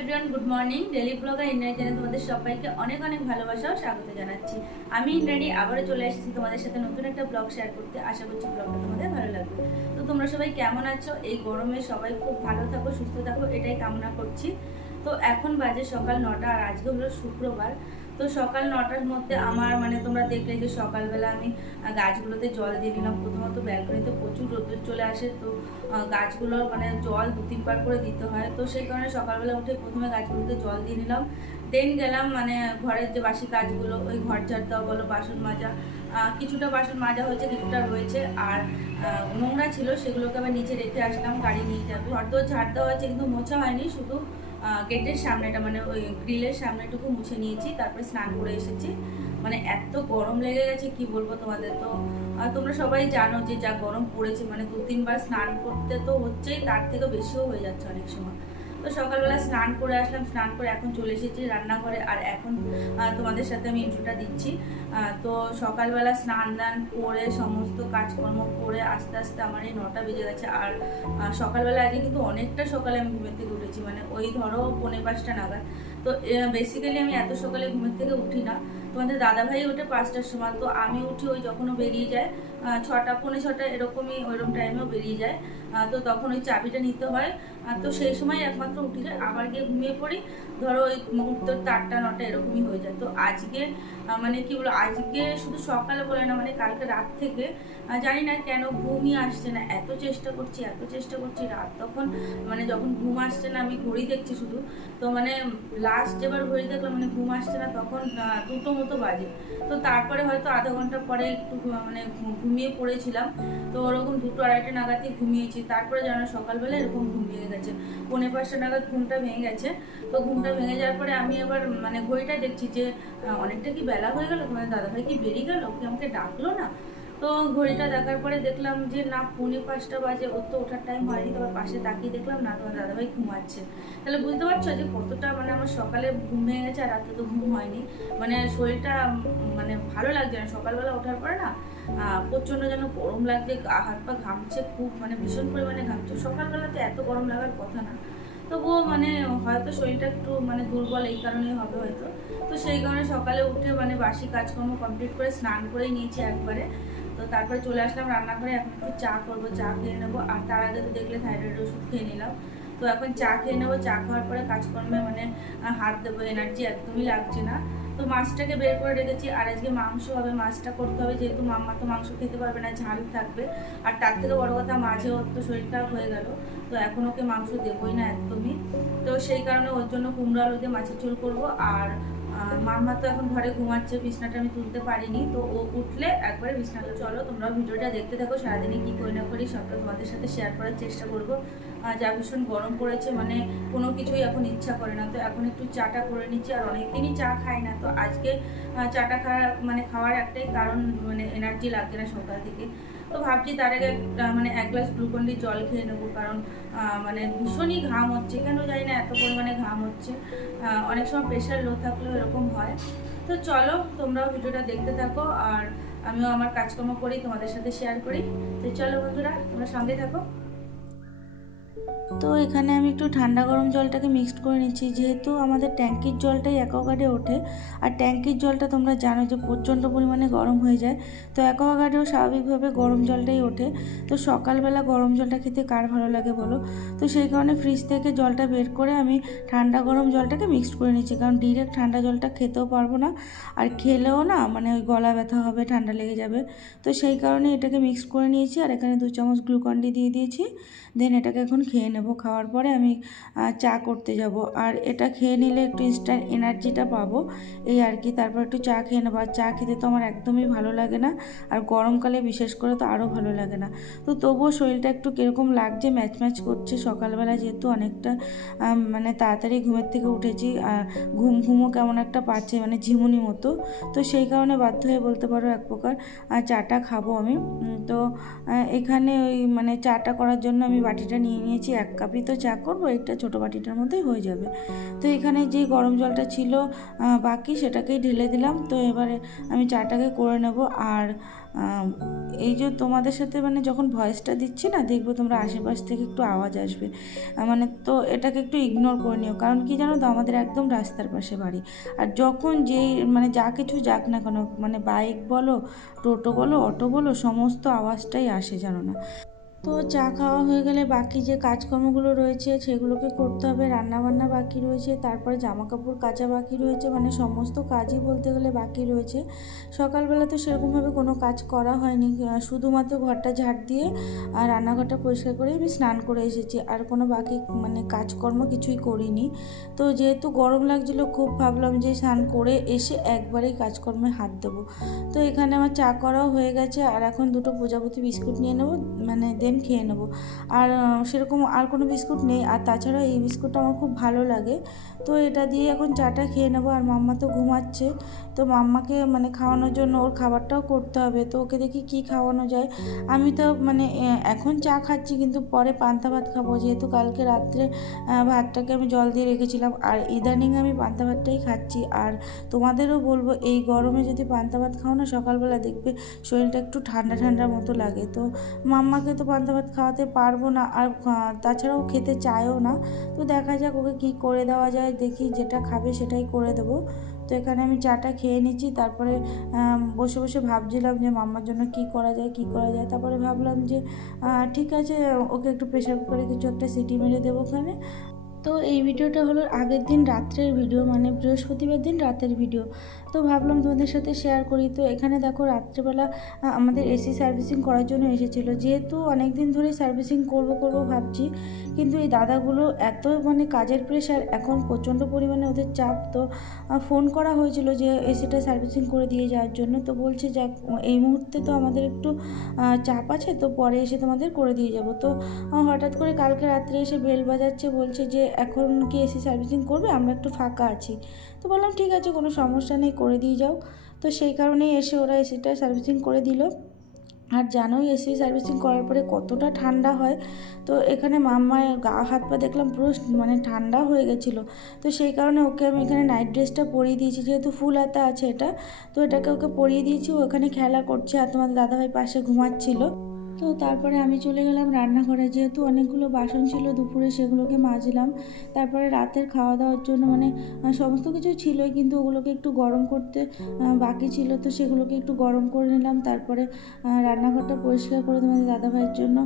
Everyone, good morning. Daily blogger Indrani চ্যানেলে তোমাদের সবাইকে অনেক অনেক ভালোবাসা ও স্বাগত জানাচ্ছি। আমি ইন্দ্রাণী আবারও চলে এসেছি তোমাদের সাথে নতুন একটা ব্লগ শেয়ার করতে। আশা করছি ব্লগটা তোমাদের ভালো লাগবে। তো তোমরা সবাই কেমন আছো? এই গরমে সবাই খুব ভালো থাকো, সুস্থ থাকো, এটাই কামনা করছি। তো এখন বাজে সকাল 9টা আর আজকে হলো শুক্রবার। তো সকাল 9টার মধ্যে আমার তোমরা দেখলে যে সকালবেলা আমি গাছগুলোতে জল দিয়ে দিলাম। প্রথমত ব্যালকনিতে প্রচুর রোদ্দুর চলে আসে, তো গাছগুলো জল 2-3 বার করে দিতে হয়। তো সেই কারণে সকালবেলা উঠে প্রথমে গাছগুলোতে জল দিয়ে নিলাম। দেন গেলাম ঘরের যে বাসি কাজগুলো, ওই ঘর ঝাড় দেওয়া বলো, বাসন মাজা, কিছুটা বাসন মাজা হয়েছে, কিছুটা রয়েছে। আর নোংরা ছিল, সেগুলোকে আবার নিচে রেখে আসলাম, গাড়ি নিয়ে যাবে। ঘর তো ঝাড় দেওয়া হয়েছে কিন্তু মোছা হয়নি, শুধু গেটের সামনেটা ওই গ্রিলের সামনেটুকু মুছে নিয়েছি। তারপরে স্নান করে এসেছি। এত গরম লেগে গেছে কি বলবো তোমাদের। তো তোমরা সবাই জানো যে যা গরম পড়েছে, 2-3 বার স্নান করতে তো হচ্ছেই, তার থেকে বেশিও হয়ে যাচ্ছে অনেক সময়। তো সকালবেলা স্নান করে আসলাম, স্নান করে এখন চলে এসেছি রান্নাঘরে। আর এখন তোমাদের সাথে আমি ইন্ট্রোটা দিচ্ছি। তো সকালবেলা স্নান দান করে সমস্ত কাজকর্ম করে আস্তে আস্তে আমার এই 9টা বেজে গেছে। আর সকালবেলা আগে কিন্তু অনেকটা সকালে আমি ঘুমের থেকে উঠেছি, ওই ধরো 4:45টা নাগাদ। তো বেসিক্যালি আমি এত সকালে ঘুমের থেকে উঠি না। তোমাদের দাদাভাই ওঠে 5টার সময়, তো আমি উঠি ওই যখনও বেরিয়ে যায় 6টা, 6:45 এরকমই, ওইরকম টাইমেও বেরিয়ে যায়। তো তখন ওই চাবিটা নিতে হয়। তো সেই সময় একমাত্র উঠি যায়, আবার গিয়ে ঘুমিয়ে পড়ি। ধরো ওই উঠতে 8টা 9টা এরকমই হয়ে যায়। তো আজকে কি বলো, আজকে শুধু সকালে বলে না, কালকে রাত থেকে জানি না কেন ঘুমই আসছে না। এত চেষ্টা করছি, এত চেষ্টা করছি। রাত তখন যখন ঘুম আসছে না, আমি ঘড়ি দেখছি শুধু। তো লাস্ট যেবার ঘড়ি দেখলাম ঘুম আসছে না, তখন 2টো মতো বাজে। তো তারপরে হয়তো আধা ঘন্টা পরে একটু ঘুমিয়ে পড়েছিলাম। তো ওরকম 2-2:30 নাগাদই ঘুমিয়েছি। তারপরে যেন সকালবেলা এরকম ঘুম ভেঙে গেছে, 4:45 নাগাদ ঘুমটা ভেঙে গেছে। তো ঘুমটা ভেঙে যাওয়ার পরে আমি আবার ঘড়িটা দেখছি যে অনেকটা কি বেলা হয়ে গেল, তোমার দাদাভাই কি বেরিয়ে গেল, কি আমাকে ডাকলো না। তো ঘড়িটা দেখার পরে দেখলাম যে না, 4:45টা বাজে, ওর তো ওঠার টাইম হয়নি। তোমার পাশে তাকিয়ে দেখলাম না, তোমার দাদাভাই ঘুমাচ্ছে। তাহলে বুঝতে পারছো যে কতটা আমার সকালে ঘুম ভেঙে গেছে, আর রাতে তো ঘুম হয়নি। শরীরটা ভালো লাগছে না। সকালবেলা ওঠার পরে না প্রচণ্ড যেন গরম লাগছে, হাত পা ঘামছে খুব, ভীষণ পরিমাণে ঘামছে। সকালবেলাতে এত গরম লাগার কথা না, তবুও হয়তো শরীরটা একটু দুর্বল, এই কারণেই হবে হয়তো। তো সেই কারণে সকালে উঠে বাসি কাজকর্ম কমপ্লিট করে স্নান করেই নিয়েছি একবারে। তো তারপরে চলে আসলাম রান্নাঘরে। এখন একটু চা করবো, চা খেয়ে নেবো। আর তার আগে তো দেখলে থাইরয়েড ওষুধ খেয়ে নিলাম। তো এখন চা খেয়ে নেবো। চা খাওয়ার পরে কাজকর্মে হাত দেবো, এনার্জি একদমই লাগছে না। তো মাছটাকে বের করে রেখেছি। আর আজকে মাংস হবে, মাছটা করতে হবে, যেহেতু মাম্মা তো মাংস খেতে পারবে না, ঝাল থাকবে। আর তার থেকে বড় কথা, মাঝে ওর তো শরীর খারাপ হয়ে গেল, তো এখন ওকে মাংস দেবোই না একদমই। তো সেই কারণে ওর জন্য কুমড়ো আলু দিয়ে মাছের ঝোল করবো। আর মাম্মা তো এখন ঘরে ঘুমাচ্ছে, বিছনাটা আমি তুলতে পারিনি। তো ও উঠলে একবারে বিছনাটা। চলো তোমরা ভিডিওটা দেখতে থাকো। সারাদিনে কি করি না করি সবটা তোমাদের সাথে শেয়ার করার চেষ্টা করবো। যা ভীষণ গরম পড়েছে, কোনো কিছুই এখন ইচ্ছা করে না। তো এখন একটু চাটা করে নিচ্ছি। আর অনেকদিনই চা খাই না, তো আজকে চাটা খাওয়ার একটাই কারণ, এনার্জি লাগছে না সকাল থেকে। তো ভাবছি তার আগে 1 গ্লাস গ্লুকন-ডি জল খেয়ে নেবো, কারণ ভীষণই ঘাম হচ্ছে, কেন জানি না এত পরিমাণে ঘাম হচ্ছে। অনেক সময় প্রেশার লো থাকলেও এরকম হয়। তো চলো তোমরাও ভিডিওটা দেখতে থাকো, আর আমিও আমার কাজকর্ম করি, তোমাদের সাথে শেয়ার করি। তো চলো বন্ধুরা, তোমরা সঙ্গে থাকো। তো এখানে আমি একটু ঠান্ডা গরম জলটাকে মিক্সড করে নিচ্ছি, যেহেতু আমাদের ট্যাঙ্কির জলটাই অ্যাকোয়াগার্ডে ওঠে। আর ট্যাঙ্কির জলটা তোমরা জানো যে প্রচণ্ড পরিমাণে গরম হয়ে যায়। তো অ্যাকোয়াগার্ডেও স্বাভাবিকভাবে গরম জলটাই ওঠে। তো সকালবেলা গরম জলটা খেতে কার ভালো লাগে বলো। তো সেই কারণে ফ্রিজ থেকে জলটা বের করে আমি ঠান্ডা গরম জলটাকে মিক্সড করে নিচ্ছি, কারণ ডিরেক্ট ঠান্ডা জলটা খেতেও পারবো না, আর খেলেও না ওই গলা ব্যথা হবে, ঠান্ডা লেগে যাবে। তো সেই কারণে এটাকে মিক্সড করে নিয়েছি। আর এখানে 2 চামচ গ্লুকন-ডি দিয়ে দিয়েছি। দেন এটাকে এখন খেয়ে নেব। খাওয়ার পরে আমি চা করতে যাব। আর এটা খেয়ে নিলে একটু ইনস্ট্যান্ট এনার্জিটা পাবো, এই আর কি। তারপর একটু চা খেয়ে নেবো। আর চা খেতে তো আমার একদমই ভালো লাগে না, আর গরমকালে বিশেষ করে তো আরও ভালো লাগে না। তো তবুও শরীরটা একটু কীরকম লাগছে, ম্যাচ ম্যাচ করছে। সকালবেলা যেহেতু অনেকটা তাড়াতাড়ি ঘুমের থেকে উঠেছি, আর ঘুমও কেমন একটা পাচ্ছে, ঝিমুনি মতো। তো সেই কারণে বাধ্য হয়ে বলতে পারো এক প্রকার চাটা খাবো আমি। তো এখানে ওই চাটা করার জন্য আমি বাটিটা নিয়ে নিয়েছি। নিয়েছি 1 কাপই তো চা করবো, একটা ছোটো বাটিটার মধ্যেই হয়ে যাবে। তো এখানে যে গরম জলটা ছিল বাকি সেটাকেই ঢেলে দিলাম। তো এবারে আমি চাটাকে করে নেব। আর এই যে তোমাদের সাথে মানে যখন ভয়েসটা দিচ্ছি না, দেখবো তোমরা আশেপাশ থেকে একটু আওয়াজ আসবে, মানে তো এটাকে একটু ইগনোর করে নিও। কারণ কি জানো তো, আমাদের একদম রাস্তার পাশে বাড়ি। আর যখন যেই মানে যা কিছু যাক না কেন, মানে বাইক বলো, টোটো বলো, অটো বলো, সমস্ত আওয়াজটাই আসে, জানো না। তো চা খাওয়া হয়ে গেলে বাকি যে কাজকর্মগুলো রয়েছে সেগুলোকে করতে হবে। রান্নাবান্না বাকি রয়েছে, তারপরে জামা কাপড় কাচা বাকি রয়েছে, মানে সমস্ত কাজই বলতে গেলে বাকি রয়েছে। সকালবেলা তো সেরকমভাবে কোনো কাজ করা হয়নি, শুধুমাত্র ঘরটা ঝাড় দিয়ে আর রান্নাঘরটা পরিষ্কার করে আমি স্নান করে এসেছি। আর কোনো বাকি মানে কাজকর্ম কিছুই করিনি। তো যেহেতু গরম লাগছিলো খুব, ভাবলাম যে স্নান করে এসে একবারেই কাজকর্মে হাত দেবো। তো এখানে আমার চা করাও হয়ে গেছে, আর এখন দুটো প্রজাপতি বিস্কুট নিয়ে নেবো, মানে খেয়ে নেবো। আর সেরকম আর কোনো বিস্কুট নেই। আর তাছাড়া এই বিস্কুটটা আমার খুব ভালো লাগে, তো এটা দিয়ে এখন চাটা খেয়ে নেবো। আর মাম্মা তো ঘুমাচ্ছে, তো মাম্মাকে মানে খাওয়ানোর জন্য ওর খাবারটাও করতে হবে। তো ওকে দেখি কী খাওয়ানো যায়। আমি তো মানে এখন চা খাচ্ছি, কিন্তু পরে পান্তা ভাত খাবো, যেহেতু কালকে রাত্রে ভাতটাকে আমি জল দিয়ে রেখেছিলাম। আর ইদানিং আমি পান্তা ভাতটাই খাচ্ছি। আর তোমাদেরও বলবো, এই গরমে যদি পান্তা ভাত খাও না, সকালবেলা দেখবে শরীরটা একটু ঠান্ডা ঠান্ডার মতো লাগে। তো মাম্মাকে তো পান্তা ভাত খাওয়াতে পারবো না, আর তাছাড়াও খেতে চায়ও না। তো দেখা যাক ওকে কী করে দেওয়া যায়, দেখি যেটা খাবে সেটাই করে দেবো। তো এখানে আমি চাটা খেয়ে নিচ্ছি, তারপরে বসে বসে ভাবছিলাম যে মাম্মার জন্য কি করা যায় কী করা যায়। তারপরে ভাবলাম যে ঠিক আছে, ওকে একটু প্রেশার কুকারে কিছু একটা সিটি মেরে দেবো ওখানে। তো এই ভিডিওটা হলো আগের দিন রাত্রের ভিডিও, মানে বৃহস্পতিবার দিন রাতের ভিডিও। তো ভাবলাম তোমাদের সাথে শেয়ার করি। তো এখানে দেখো, রাত্রেবেলা আমাদের এসি সার্ভিসিং করার জন্য এসেছিলো। যেহেতু অনেক দিন ধরেই সার্ভিসিং করবো ভাবছি, কিন্তু এই দাদাগুলো এত মানে কাজের প্রেশার, এখন প্রচণ্ড পরিমাণে ওদের চাপ। তো ফোন করা হয়েছিল যে এসিটা সার্ভিসিং করে দিয়ে যাওয়ার জন্য। তো বলছে যাক, এই মুহূর্তে তো আমাদের একটু চাপ আছে, তো পরে এসে তোমাদের করে দিয়ে যাব। তো হঠাৎ করে কালকে রাত্রে এসে বেল বাজাচ্ছে, বলছে যে এখন কি এসি সার্ভিসিং করবে, আমরা একটু ফাঁকা আছি। তো বললাম ঠিক আছে, কোনো সমস্যা নেই, করে দিয়ে যাও। তো সেই কারণেই এসে ওরা এসিটা সার্ভিসিং করে দিল। আর জানোই এসি সার্ভিসিং করার পরে কতটা ঠান্ডা হয়। তো এখানে মাম্মার গা হাত পা দেখলাম পুরো মানে ঠান্ডা হয়ে গেছিলো। তো সেই কারণে ওকে আমি এখানে নাইট ড্রেসটা পরিয়ে দিয়েছি, যেহেতু ফুল হাতা আছে এটা। তো এটাকে ওকে পরিয়ে দিয়েছি, ও ওখানে খেলা করছে, আর তোমাদের দাদাভাই পাশে ঘুমাচ্ছিল। তো তারপরে আমি চলে গেলাম রান্নাঘরে, যেহেতু অনেকগুলো বাসন ছিল দুপুরে, সেগুলোকে মাজলাম। তারপরে রাতের খাওয়া দাওয়ার জন্য মানে সমস্ত কিছু ছিলই, কিন্তু ওগুলোকে একটু গরম করতে বাকি ছিল, তো সেগুলোকে একটু গরম করে নিলাম। তারপরে রান্নাঘরটা পরিষ্কার করে তোমাদের দাদাভাইয়ের জন্য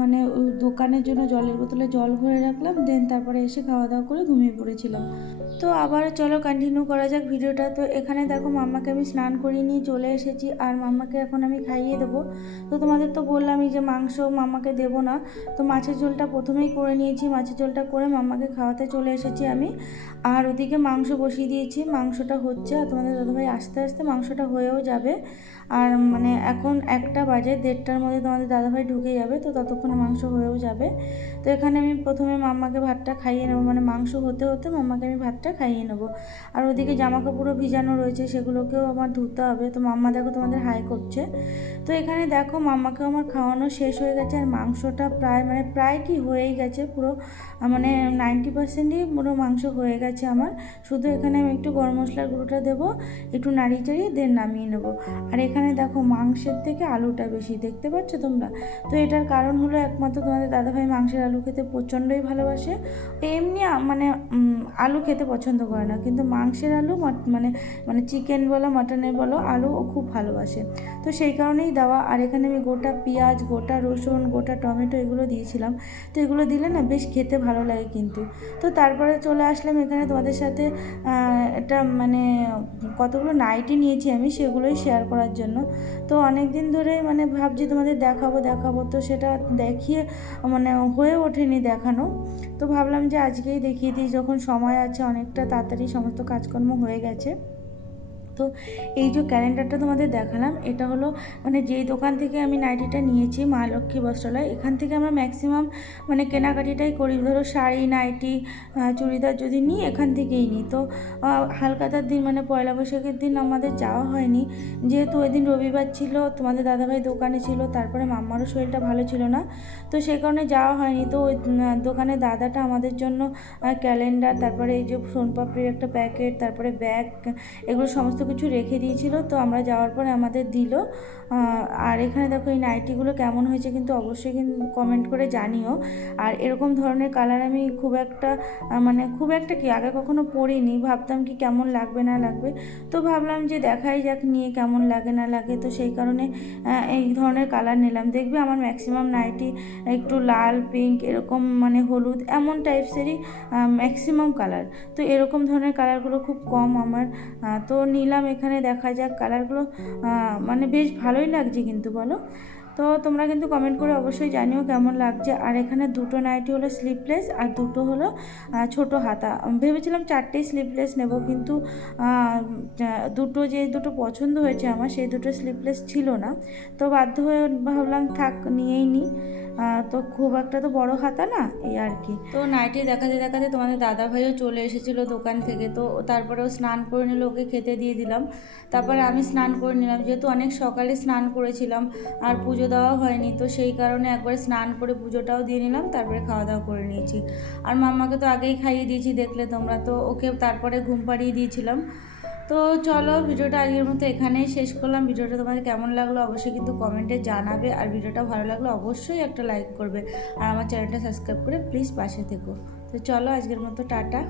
মানে দোকানের জন্য জলের বোতলে জল ভরে রাখলাম। দেন তারপরে এসে খাওয়া দাওয়া করে ঘুমিয়ে পড়েছিলাম। তো আবার চলো কন্টিনিউ করা যাক ভিডিওটা। তো এখানে দেখো, মাম্মাকে আমি স্নান করিয়ে নিয়ে চলে এসেছি, আর মাম্মাকে এখন আমি খাইয়ে দেবো। তো তোমাদের তো বললামই যে মাংস মাম্মাকে দেবো না। তো মাছের ঝোলটা প্রথমেই করে নিয়েছি, মাছের ঝোলটা করে মাম্মাকে খাওয়াতে চলে এসেছি আমি। আর ওদিকে মাংস বসিয়ে দিয়েছি, মাংসটা হচ্ছে, আর তোমাদের দাদাভাই আস্তে আস্তে মাংসটা হয়েও যাবে। আর মানে এখন 1টা বাজে, 1:30টার মধ্যে তোমাদের দাদাভাই ঢুকে যাবে, তো ততক্ষণে মাংস হয়েও যাবে। তো এখানে আমি প্রথমে মাম্মাকে ভাতটা খাইয়ে নেবো, মানে মাংস হতে হতে মাম্মাকে আমি ভাতটা খাইয়ে নেবো। আর ওদিকে জামা কাপড়ও ভিজানো রয়েছে, সেগুলোকেও আমার ধুতে হবে। তো মাম্মা দেখো তোমাদের হাই করছে। তো এখানে দেখো, মাম্মাকেও আমার খাওয়ানো শেষ হয়ে গেছে, আর মাংসটা প্রায় কি হয়েই গেছে পুরো, মানে 90%ই পুরো মাংস হয়ে গেছে আমার। শুধু এখানে আমি একটু গরম মশলার গুঁড়োটা দেবো, একটু নাড়িয়ে চাড়িয়ে দেন নামিয়ে নেবো। আর এখানে দেখো, মাংসের থেকে আলুটা বেশি, দেখতে পাচ্ছ তোমরা। তো এটার কারণ হলো একমাত্র তোমাদের দাদাভাই মাংসের আলু খেতে প্রচণ্ডই ভালোবাসে। এমনি মানে আলু খেতে পছন্দ করে না, কিন্তু মাংসের আলু মানে মানে চিকেন বলো মাটনের বলো, আলু ও খুব ভালোবাসে। তো সেই কারণেই দেওয়া। আর এখানে আমি গোটা পেঁয়াজ, গোটা রসুন, গোটা টমেটো এগুলো দিয়েছিলাম। তো এগুলো দিলে না বেশ খেতে ভালো লাগে কিন্তু। তো তারপরে চলে আসলাম এখানে তোমাদের সাথে এটা মানে কতগুলো নাইটি নিয়েছি আমি, সেগুলোই শেয়ার করার জন্য। তো অনেক দিন ধরে মানে ভাবছি তোমাদের দেখাবো, তো সেটা দেখিয়ে মানে হয়ে ওঠেনি দেখানো। তো ভাবলাম যে আজকেই দেখিয়ে দিই, যখন সময় আছে, অনেকটা তাড়াতাড়ি সমস্ত কাজকর্ম হয়ে গেছে। তো এই যে ক্যালেন্ডারটা তোমাদের দেখালাম, এটা হলো মানে যেই দোকান থেকে আমি নাইটিটা নিয়েছি, মা লক্ষ্মী বস্ত্রালয়, এখান থেকে আমরা ম্যাক্সিমাম মানে কেনাকাটিটাই করি। ধরো শাড়ি, নাইটি, চুড়িদার যদি নিই এখান থেকেই নিই। তো হালখাতার দিন মানে পয়লা বৈশাখের দিন আমাদের যাওয়া হয়নি, যেহেতু ওই দিন রবিবার ছিল, তোমাদের দাদাভাই দোকানে ছিল, তারপরে মাম্মারও শরীরটা ভালো ছিল না, তো সেই কারণে যাওয়া হয়নি। তো ওই দোকানে দাদাটা আমাদের জন্য ক্যালেন্ডার, তারপরে এই যে সোনপাপড়ির একটা প্যাকেট, তারপরে ব্যাগ, এগুলো সমস্ত কিছু রেখে দিয়েছিল। তো আমরা যাওয়ার পরে আমাদের দিল। আর এখানে দেখো এই নাইটিগুলো কেমন হয়েছে কিন্তু অবশ্যই কিন্তু কমেন্ট করে জানিও। আর এরকম ধরনের কালার আমি খুব একটা কি আগে কখনো পরিনি, ভাবতাম কি কেমন লাগবে না লাগবে, তো ভাবলাম যে দেখাই যাক নিয়ে কেমন লাগে না লাগে। তো সেই কারণে এই ধরনের কালার নিলাম। দেখবে আমার ম্যাক্সিমাম নাইটি একটু লাল, পিঙ্ক, এরকম মানে হলুদ, এমন টাইপসেরই ম্যাক্সিমাম কালার। তো এরকম ধরনের কালারগুলো খুব কম আমার, তো নিলাম। এখানে দেখা যাক কালারগুলো মানে বেশ ভালোই লাগছে কিন্তু, বলো। তো তোমরা কিন্তু কমেন্ট করে অবশ্যই জানিও কেমন লাগছে। আর এখানে দুটো নাইটি হলো স্লিভলেস আর দুটো হলো ছোটো হাতা। ভেবেছিলাম 4টেই স্লিভলেস নেব, কিন্তু দুটো পছন্দ হয়েছে আমার, সেই দুটো স্লিভলেস ছিল না, তো বাধ্য হয়ে ভাবলাম থাক নিয়েই নিই। তো খুব একটা তো বড় হাতা না, এই আর কি। তো নাইটি দেখাতে দেখাতে তোমাদের দাদা ভাইও চলে এসেছিলো দোকান থেকে, তো তারপরেও স্নান করে নিল, ওকে খেতে দিয়ে দিলাম। তারপরে আমি স্নান করে নিলাম, যেহেতু অনেক সকালে স্নান করেছিলাম আর পুজো দেওয়া হয়নি, তো সেই কারণে একবারে স্নান করে পুজোটাও দিয়ে নিলাম, তারপরে খাওয়া দাওয়া করে নিয়েছি। আর মাম্মাকে তো আগেই খাইয়ে দিয়েছি, দেখলে তোমরা, তো ওকে তারপরে ঘুম পাড়িয়ে দিয়েছিলাম। তো চলো ভিডিওটা আগের মতো এখানেই শেষ করলাম। ভিডিওটা তোমাদের কেমন লাগলো অবশ্যই কিন্তু কমেন্টে জানাবে, আর ভিডিওটা ভালো লাগলে অবশ্যই একটা লাইক করবে, আর আমার চ্যানেলটা সাবস্ক্রাইব করে প্লিজ পাশে থেকো। তো চলো আজকের মতো টাটা।